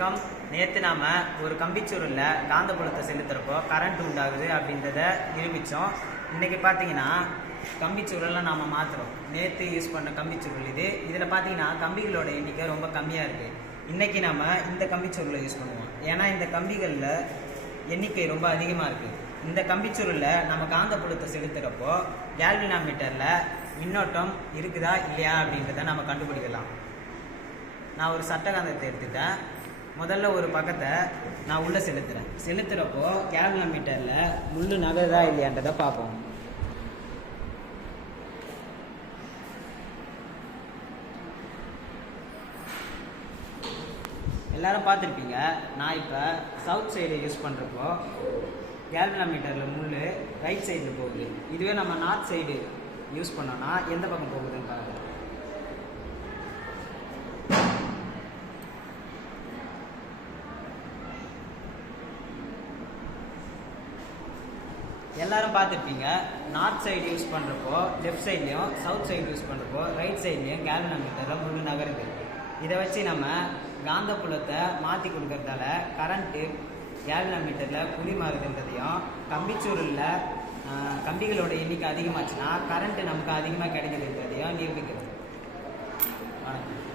வணக்கம். நேற்று நாம் ஒரு கம்பிச்சுருளில் காந்தப்புலத்தை செலுத்துகிறப்போ கரண்ட் உண்டாகுது அப்படின்றத நிரூபித்தோம். இன்றைக்கி பார்த்தீங்கன்னா கம்பிச்சுருளை நாம் மாற்றுறோம். நேற்று யூஸ் பண்ண கம்பிச்சுருள் இதில் பார்த்தீங்கன்னா கம்பிகளோட எண்ணிக்கை ரொம்ப கம்மியாக இருக்குது. இன்றைக்கி நம்ம இந்த கம்பிச்சுருளை யூஸ் பண்ணுவோம். ஏன்னா இந்த கம்பிகளில் எண்ணிக்கை ரொம்ப அதிகமாக இருக்குது. இந்த கம்பிச்சுருளில் நம்ம காந்தப்புலத்தை செலுத்துகிறப்போ கேல்வனோமீட்டரில் மின்னோட்டம் இருக்குதா இல்லையா அப்படின்றத நம்ம கண்டுபிடிக்கலாம். நான் ஒரு சட்டகாந்தத்தை எடுத்துட்டேன். முதல்ல ஒரு பக்கத்தை நான் உள்ளே செலுத்துகிறப்போ கேல்வனோமீட்டரில் முள்ளு நகருதா இல்லையான்றதை பார்ப்போம். எல்லாரும் பார்த்துருப்பீங்க. நான் இப்போ சவுத் சைடு யூஸ் பண்ணுறப்போ கேல்வனோமீட்டரில் முள் ரைட் சைடில் போகுது. இதுவே நம்ம நார்த் சைடு யூஸ் பண்ணோன்னா எந்த பக்கம் போகுதுன்னு பாருங்கள். எல்லாரும் பார்த்துருப்பீங்க. நார்த் சைடு யூஸ் பண்ணுறப்போ லெஃப்ட் சைட்லேயும், சவுத் சைடு யூஸ் பண்ணுறப்போ ரைட் சைட்லேயும் கேல்வனோமீட்டரில் முள் நகருது. இதை வச்சு நம்ம காந்தப்புலத்தை மாற்றி கொடுக்கறதால கரண்ட்டு கேல்வனோமீட்டரில் குழி மாறுதுன்றதையும், கம்பிச்சூரில் கம்பிகளோட எண்ணிக்கை அதிகமாச்சுன்னா கரண்ட்டு நமக்கு அதிகமாக கிடைக்குதுன்றதையும் நிரூபிக்கிறது. வணக்கம்.